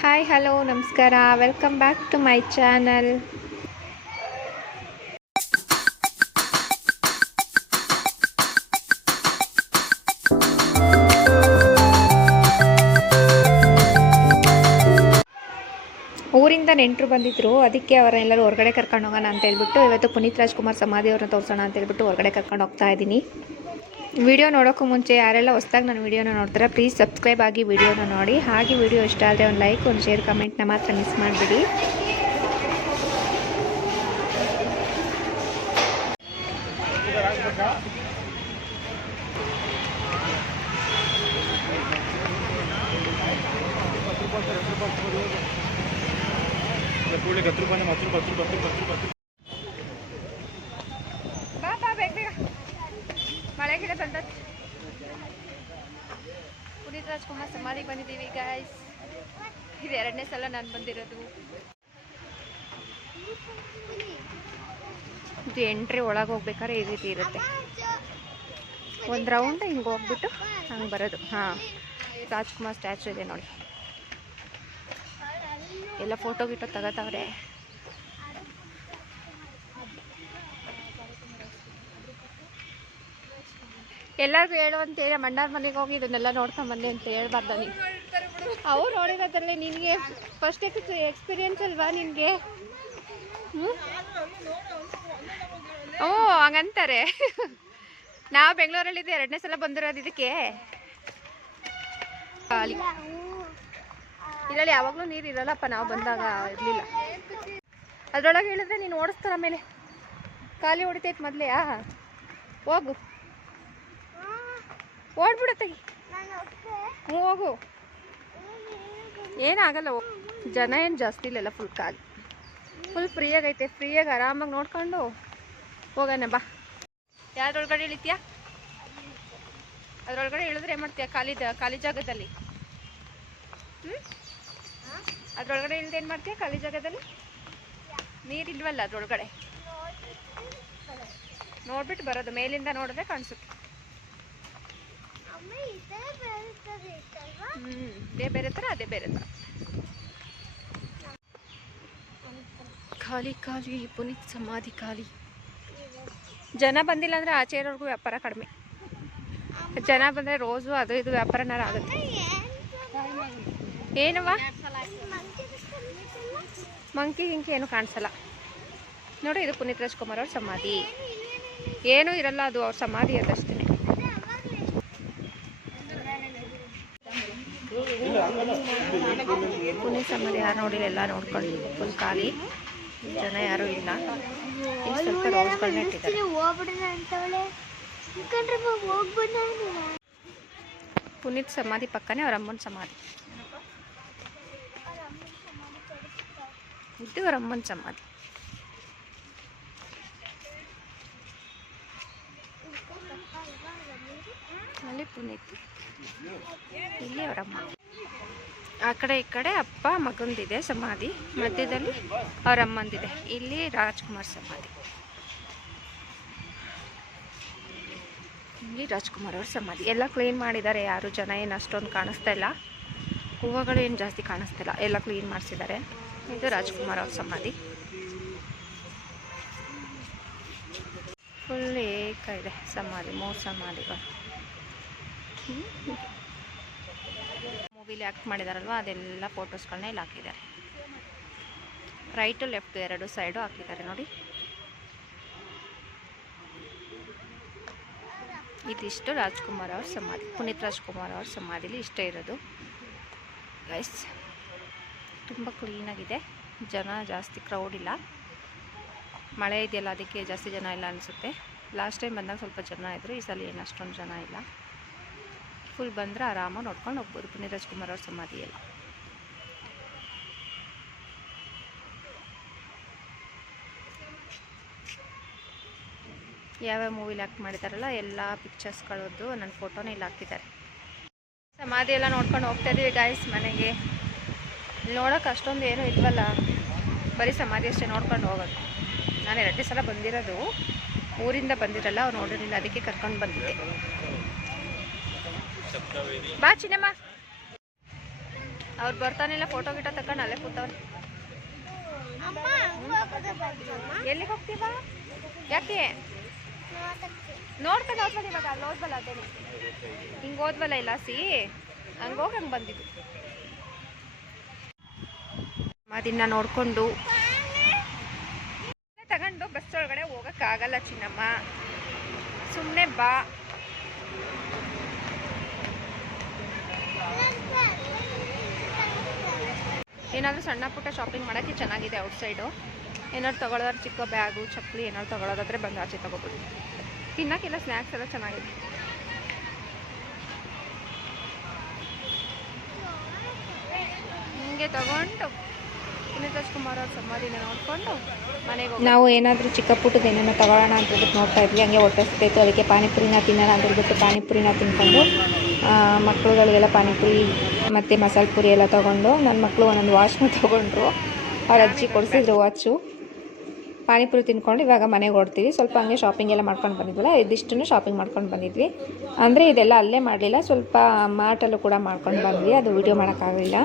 Hi hello ನಮಸ್ಕಾರ. Welcome back to my channel ಊರಿಂದ ನೆಂಟರು ಬಂದಿದ್ರು. ಅದಕ್ಕೆ ಅವರೆಲ್ಲರೂ ಹೊರಗಡೆ ಕರ್ಕೊಂಡು ಹೋಗೋಣ ಅಂತ ಹೇಳ್ಬಿಟ್ಟು ಇವತ್ತು ಪುನೀತ್ ರಾಜ್ಕುಮಾರ್ ಸಮಾಧಿ ಅವ್ರನ್ನ ತೋರಿಸೋಣ ಅಂತ ಹೇಳ್ಬಿಟ್ಟು ಹೊರಗಡೆ ಕರ್ಕೊಂಡು ಹೋಗ್ತಾ ಇದ್ದೀನಿ ವಿಡಿಯೋ ನೋಡೋಕ್ಕೂ ಮುಂಚೆ ಯಾರೆಲ್ಲ ಹೊಸ್ದಾಗಿ ನನ್ನ ವಿಡಿಯೋನ ನೋಡ್ತಾರೆ ಪ್ಲೀಸ್ ಸಬ್ಸ್ಕ್ರೈಬ್ ಆಗಿ ವಿಡಿಯೋನ ನೋಡಿ. ಹಾಗೆ ವಿಡಿಯೋ ಇಷ್ಟ ಆದರೆ ಒಂದು ಲೈಕ್ ಒಂದು ಶೇರ್ ಕಮೆಂಟ್ನ ಮಾತ್ರ ಮಿಸ್ ಮಾಡಿಬಿಡಿ. ಹತ್ತು ರೂಪಾಯಿ ಹತ್ತು ರೂಪಾಯಿ ಹತ್ತು ರೂಪಾಯಿ ಹತ್ತು ರೂಪಾಯಿ ಬಾ ಬಾ ಬೇಗ ಬೇಗ ಪುನೀತ್ ರಾಜ್ಕುಮಾರ್ ಸಮಾಧಿಗೆ ಬಂದಿದ್ದೀವಿ ಗಾಯ್ಸ್ ಇದು ಎರಡನೇ ಸಲ ನಾನು ಬಂದಿರೋದು. ಇದು ಎಂಟ್ರಿ ಒಳಗೆ ಹೋಗ್ಬೇಕಾದ್ರೆ ಈ ರೀತಿ ಇರುತ್ತೆ. ಒಂದು ರೌಂಡ್ ಹಿಂಗೆ ಹೋಗ್ಬಿಟ್ಟು ಹಂಗೆ ಬರೋದು. ಹಾಂ, ರಾಜ್ಕುಮಾರ್ ಸ್ಟ್ಯಾಚು ಇದೆ ನೋಡಿ. ಎಲ್ಲ ಫೋಟೋ ಗಿಟೋ ತಗೋತಾವ್ರೆ. ಎಲ್ಲರಿಗೂ ಹೇಳುವಂತ ಹೇಳಿ ಮಣ್ಣಾರ್ ಮನೆಗೆ ಹೋಗಿ ಇದನ್ನೆಲ್ಲ ನೋಡ್ಕೊಂಡ್ ಬಂದೆ ಅಂತ ಹೇಳ್ಬಾರ್ದ ನೀನು. ಅವ್ರು ನೋಡಿರೋದ್ರಲ್ಲಿ ನಿನಗೆ ಫಸ್ಟ್ ಎಕ್ಸ್ಪೀರಿಯೆನ್ಸ್ ಅಲ್ವಾ ನಿನಗೆ? ಹ್ಞೂ ಓ, ಹಂಗಂತಾರೆ. ನಾವು ಬೆಂಗಳೂರಲ್ಲಿದ್ದು ಎರಡನೇ ಸಲ ಬಂದಿರೋದು ಇದಕ್ಕೆ. ಇದರಲ್ಲಿ ಯಾವಾಗಲೂ ನೀರು ಇರಲ್ಲಪ್ಪ, ನಾವು ಬಂದಾಗ ಇರಲಿಲ್ಲ. ಅದರೊಳಗೆ ಹೇಳಿದ್ರೆ ನೀನು ಓಡಿಸ್ತಾರ ಮೇಲೆ ಖಾಲಿ ಹೊಡಿತೈತೆ ಮೊದಲೇ ಹೋಗು. ಓಡ್ಬಿಡತ್ತೆ. ಹ್ಞೂ ಹೋಗು. ಏನಾಗಲ್ಲ ಜನ ಏನು ಜಾಸ್ತಿ ಇಲ್ಲಲ್ಲ ಫುಲ್ ಖಾಲಿ. ಫುಲ್ ಫ್ರೀಯಾಗೈತೆ ಫ್ರೀಯಾಗಿ ಆರಾಮಾಗಿ ನೋಡ್ಕೊಂಡು ಹೋಗೋಣ ಬಾ. ಯಾರೊಳಗಡೆ ಇಳಿತೀಯಾ? ಅದ್ರೊಳಗಡೆ ಇಳಿದ್ರೆ ಏನು ಮಾಡ್ತೀಯಾ? ಖಾಲಿ ಖಾಲಿ ಜಾಗದಲ್ಲಿ. ಹ್ಞೂ ಅದ್ರೊಳಗಡೆ ಇಳ್ದು ಏನು ಮಾಡ್ತೀಯಾ? ಖಾಲಿ ಜಾಗದಲ್ಲಿ? ನೀರಿಲ್ವಲ್ಲ ಅದ್ರೊಳಗಡೆ? ನೋಡ್ಬಿಟ್ಟು ಬರೋದು ಮೇಲಿಂದ ನೋಡಿದ್ರೆ ಕಾಣಿಸುತ್ತೆ. ಇದೇ ಬೇರೆ ಥರ ಅದೇ ಬೇರೆ ಥರ ಖಾಲಿ ಖಾಲಿ, ಪುನೀತ್ ಸಮಾಧಿ ಖಾಲಿ. ಜನ ಬಂದಿಲ್ಲ ಅಂದ್ರೆ ಆಚೆ ಇರೋರ್ಗೂ ವ್ಯಾಪಾರ ಕಡಿಮೆ. ಜನ ಬಂದರೆ ರೋಸು, ಅದು ಇದು ವ್ಯಾಪಾರನಾರ ಆಗುತ್ತೆ. ಏನವ್ವ? ಮಂಕಿ ಗಿಂಕಿ ಏನು ಕಾಣಿಸಲ್ಲ. ನೋಡಿ ಇದು ಪುನೀತ್ ರಾಜ್ಕುಮಾರ್ ಅವ್ರ ಸಮಾಧಿ. ಏನೂ ಇರಲ್ಲ ಅದು, ಅವ್ರ ಸಮಾಧಿ ಅದಷ್ಟೇ ಪುನೀತ್ ಸಮಾಧಿ ಯಾರು ನೋಡಿಲ್ಲ, ಎಲ್ಲ ನೋಡ್ಕೊಂಡು ಫುಲ್ ಖಾಲಿ. ಜನ ಯಾರೂ ಇಲ್ಲ. ಸ್ವಲ್ಪ ಪುನೀತ್ ಸಮಾಧಿ ಪಕ್ಕನೇ ಅವ್ರ ಅಮ್ಮನ ಸಮಾಧಿ. ಇದು ಅವ್ರ ಅಮ್ಮನ ಸಮಾಧಿ. ಅಲ್ಲಿ ಪುನೀತ್. ಇಲ್ಲಿ ಅವರಮ್ಮ ಆ ಕಡೆ ಈ ಕಡೆ ಅಪ್ಪ ಮಗಂದಿದೆ ಸಮಾಧಿ, ಮಧ್ಯದಲ್ಲಿ ಅವ್ರ ಅಮ್ಮಂದಿದೆ. ಇಲ್ಲಿ ರಾಜ್ಕುಮಾರ್ ಸಮಾಧಿ. ಇಲ್ಲಿ ರಾಜ್ಕುಮಾರ್ ಅವ್ರ ಸಮಾಧಿ. ಎಲ್ಲ ಕ್ಲೀನ್ ಮಾಡಿದ್ದಾರೆ ಯಾರು, ಜನ ಏನು ಅಷ್ಟೊಂದು ಕಾಣಿಸ್ತಾ ಇಲ್ಲ. ಹೂವುಗಳು ಏನು ಜಾಸ್ತಿ ಕಾಣಿಸ್ತಾ ಇಲ್ಲ. ಎಲ್ಲ ಕ್ಲೀನ್ ಮಾಡಿಸಿದ್ದಾರೆ. ಇದು ರಾಜ್ಕುಮಾರ್ ಅವ್ರ ಸಮಾಧಿ. ಫುಲ್ ಏಕ ಇದೆ ಸಮಾಧಿ, ಮೂರು ಸಮಾಧಿಗಳು. ಮೂವಿಲಿ ಆ್ಯಕ್ಟ್ ಮಾಡಿದಾರಲ್ವ, ಅದೆಲ್ಲ ಫೋಟೋಸ್ಗಳನ್ನ ಇಲ್ಲಿ ಹಾಕಿದ್ದಾರೆ. ರೈಟು ಲೆಫ್ಟ್ ಎರಡು ಸೈಡು ಹಾಕಿದ್ದಾರೆ ನೋಡಿ. ಇದಿಷ್ಟು ರಾಜ್ಕುಮಾರ್ ಅವ್ರ ಸಮಾಧಿ, ಪುನೀತ್ ರಾಜ್ಕುಮಾರ್ ಅವ್ರ ಸಮಾಧಿಲಿ ಇಷ್ಟ ಇರೋದು. ಗೈಸ್ ತುಂಬ ಕ್ಲೀನಾಗಿದೆ ಜನ ಜಾಸ್ತಿ ಕ್ರೌಡ್ ಇಲ್ಲ. ಮಳೆ ಇದೆಯಲ್ಲ, ಅದಕ್ಕೆ ಜಾಸ್ತಿ ಜನ ಇಲ್ಲ ಅನಿಸುತ್ತೆ. ಲಾಸ್ಟ್ ಟೈಮ್ ಬಂದಾಗ ಸ್ವಲ್ಪ ಜನ ಇದ್ದರು ಈ ಸಲ ಏನು ಅಷ್ಟೊಂದು ಜನ ಇಲ್ಲ. ಫುಲ್ ಬಂದರೆ ಆರಾಮಾಗಿ ನೋಡ್ಕೊಂಡು ಹೋಗ್ಬೋದು. ಪುನೀತ್ ಕುಮಾರ್ ಅವ್ರ ಸಮಾಧಿಯಲ್ಲಿ ಯಾವ್ಯಾವ ಮೂವಿಲಿ ಆ್ಯಕ್ಟ್ ಮಾಡಿದಾರಲ್ಲ, ಎಲ್ಲ ಪಿಕ್ಚರ್ಸ್ಗಳದ್ದು ನನ್ನ ಫೋಟೋನ ಇಲ್ಲಿ ಹಾಕಿದ್ದಾರೆ. ಸಮಾಧಿ ಎಲ್ಲ ನೋಡ್ಕೊಂಡು ಹೋಗ್ತಾ ಇದ್ದೀವಿ ಗಾಯ್ಸ್ ಮನೆಗೆ. ನೋಡೋಕೆ ಅಷ್ಟೊಂದು ಏನೂ ಇಲ್ವಲ್ಲ. ಬರೀ ಸಮಾಧಿ ಅಷ್ಟೇ ನೋಡ್ಕೊಂಡು ಹೋಗೋದು. ನಾನು ಎರಡನೇ ಸಲ ಬಂದಿರೋದು. ಊರಿಂದ ಬಂದಿರಲ್ಲ, ಅವ್ರು ನೋಡಿರಲಿಲ್ಲ ಅದಕ್ಕೆ ಕರ್ಕೊಂಡು ಬಂದಿದ್ದೆ. ಬಾ ಚಿನ್ನಮ್ಮ. ಅವ್ರು ಬರ್ತಾನಿಲ್ಲ ಫೋಟೋ ಗಿಟೋ ತಕೊಂಡು ಅಲ್ಲೇ ಕೂತವ್ರು ಎಲ್ಲಿಗೆ ಹೋಗ್ತೀವ ಯಾಕೆ? ನೋಡ್ಕೊಂಡು ಇವಾಗ, ಅಲ್ಲಿ ಹೋದ್ಬಲ್ಲ ಅದೇ ಹಿಂಗೆ ಹೋದ್ವಲ್ಲ ಇಲ್ಲ ಸಿ ಹಂಗೆ ಹೋಗಿ ಹಂಗೆ ಬಂದಿದ್ದು. ಅದನ್ನ ನೋಡಿಕೊಂಡು. ತಗೊಂಡು ಬಸ್ ಒಳಗಡೆ ಹೋಗೋಕ್ಕಾಗಲ್ಲ ಚಿನ್ನಮ್ಮ. ಸುಮ್ಮನೆ ಬಾ. ಏನಾದರೂ ಸಣ್ಣ ಪುಟ್ಟ ಶಾಪಿಂಗ್ ಮಾಡೋಕ್ಕೆ ಚೆನ್ನಾಗಿದೆ ಔಟ್ಸೈಡು ಏನಾದ್ರು ತಗೊಳ್ಳೋದ್ರೆ ಚಿಕ್ಕ ಬ್ಯಾಗು ಚಪ್ಪಲಿ ಏನಾದ್ರು ತೊಗೊಳೋದಾದ್ರೆ ಬಂದು ಆಚೆ ತೊಗೋಬೋದು. ತಿನ್ನೋಕ್ಕೆಲ್ಲ ಸ್ನ್ಯಾಕ್ಸ್ ಎಲ್ಲ ಚೆನ್ನಾಗಿದೆ. ಹಿಂಗೆ ತಗೊಂಡು ಪುನೀತ್ ರಾಜ್ಕುಮಾರ್ ಅವ್ರ ಸಮಾಧಿನ ನೋಡಿಕೊಂಡು ಮನೆಗೆ ನಾವು ಏನಾದರೂ ಚಿಕ್ಕ ಪುಟ್ಟದ ಏನೇನೋ ತಗೊಳ್ಳೋಣ ಅಂತ ಹೇಳ್ಬಿಟ್ಟು ನೋಡ್ತಾ ಇದ್ವಿ. ಹಂಗೆ ಹೊಟ್ಟೆ ಅದಕ್ಕೆ ಪಾನಿಪುರಿನ ತಿನ್ನೋಣ ಅಂತ ಹೇಳ್ಬಿಟ್ಟು ಪಾನಿಪುರಿನ ತಿನ್ಕೊಂಡು ಆ, ಮಕ್ಳುಗಳಿಗೆಲ್ಲ ಪಾನಿಪುರಿ ಮತ್ತು ಮಸಾಲೆ ಪುರಿ ಎಲ್ಲ ತೊಗೊಂಡು ನನ್ನ ಮಕ್ಕಳು ಒಂದೊಂದು ವಾಚ್ನ ತೊಗೊಂಡ್ರು. ಅವ್ರ ಅಜ್ಜಿ ಕೊಡಿಸಿದ್ರು ವಾಚು. ಪಾನಿಪುರಿ ತಿನ್ಕೊಂಡು ಇವಾಗ ಮನೆಗೆ ಹೊಡ್ತೀವಿ ಸ್ವಲ್ಪ ಹಂಗೆ ಶಾಪಿಂಗ್ ಎಲ್ಲ ಮಾಡ್ಕೊಂಡು ಬಂದಿದ್ವಲ್ಲ ಇದಿಷ್ಟನ್ನು ಶಾಪಿಂಗ್ ಮಾಡ್ಕೊಂಡು ಬಂದಿದ್ವಿ. ಅಂದರೆ ಇದೆಲ್ಲ ಅಲ್ಲೇ ಮಾಡಲಿಲ್ಲ ಸ್ವಲ್ಪ ಮಾರ್ಟಲ್ಲೂ ಕೂಡ ಮಾಡ್ಕೊಂಡು ಬಂದ್ವಿ. ಅದು ವಿಡಿಯೋ ಮಾಡೋಕ್ಕಾಗಲಿಲ್ಲ.